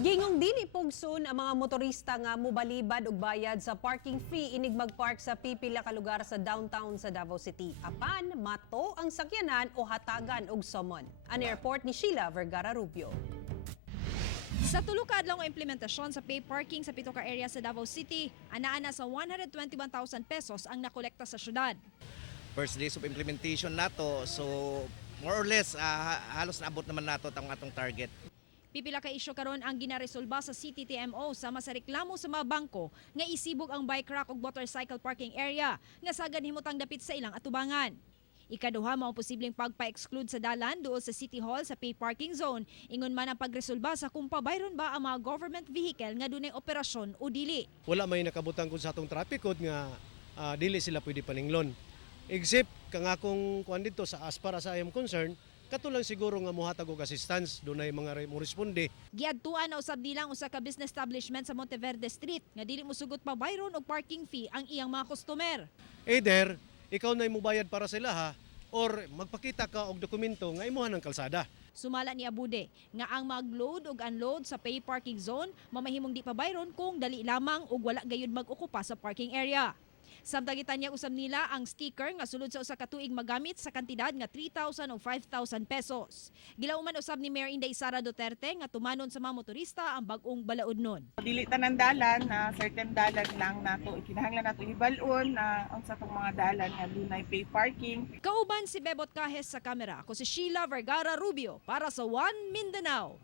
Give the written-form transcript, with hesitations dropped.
Gingong dili pugson ang mga motorista nga mobalibad og bayad sa parking fee inig magpark sa pipila ka lugar sa downtown sa Davao City. Apan mato ang sakyanan o hatagan og summon. Ang airport ni Sheila Vergara Rubio. Sa tulo ka adlaw nga implementasyon sa pay parking sa pito ka area sa Davao City, ana-ana sa 121,000 pesos ang nakolekta sa syudad. First days of implementation nato, so more or less halos naabot naman nato ang atong target. Pipila ka isyu karon ang ginaresolba sa City TMO sama sa reklamo sa mga bangko nga isibog ang bike rack ug motorcycle parking area nga sagad himutang dapit sa ilang atubangan. Ikaduha mao posibleng pagpa-exclude sa dalan duol sa City Hall sa pay parking zone ingon man ang pagresolba sa kung pabayron ba ang mga government vehicle nga dunay operasyon o dili. Wala may nakabutang kun sa atong traffic code nga dili sila pwede paninglon. Except kang akong kuan dito sa as far as I am concerned, katulang siguro nga muhatag og assistance dunay mga mo responde. Giadtuan na usab nilang usa ka business establishment sa Monteverde Street nga dili mosugot pa bayron og parking fee ang iyang mga customer. Either ikaw na mubayad para sa ilaha or magpakita ka og dokumento nga imuhan ng kalsada. Sumala ni Abude nga ang mag-load ug unload sa pay parking zone mamahimong di pa bayron kung dali lamang ug wala gayud mag-okupa sa parking area. Samtang niya usab nila ang sticker nga sulod sa usa ka tuig magamit sa kantidad nga 3,000 o 5,000 pesos. Gilauman usab ni Mayor Inday Sara Duterte nga tumanon sa mga motorista ang bag-ong balaodnon. Dili tanan dalan na certain dalan lang nato ikinahanglan nato hibalon na ang sa tong mga dalan nga dunay pay parking. Kauban si Bebot Kahes sa kamera. Ako si Sheila Vergara Rubio para sa One Mindanao.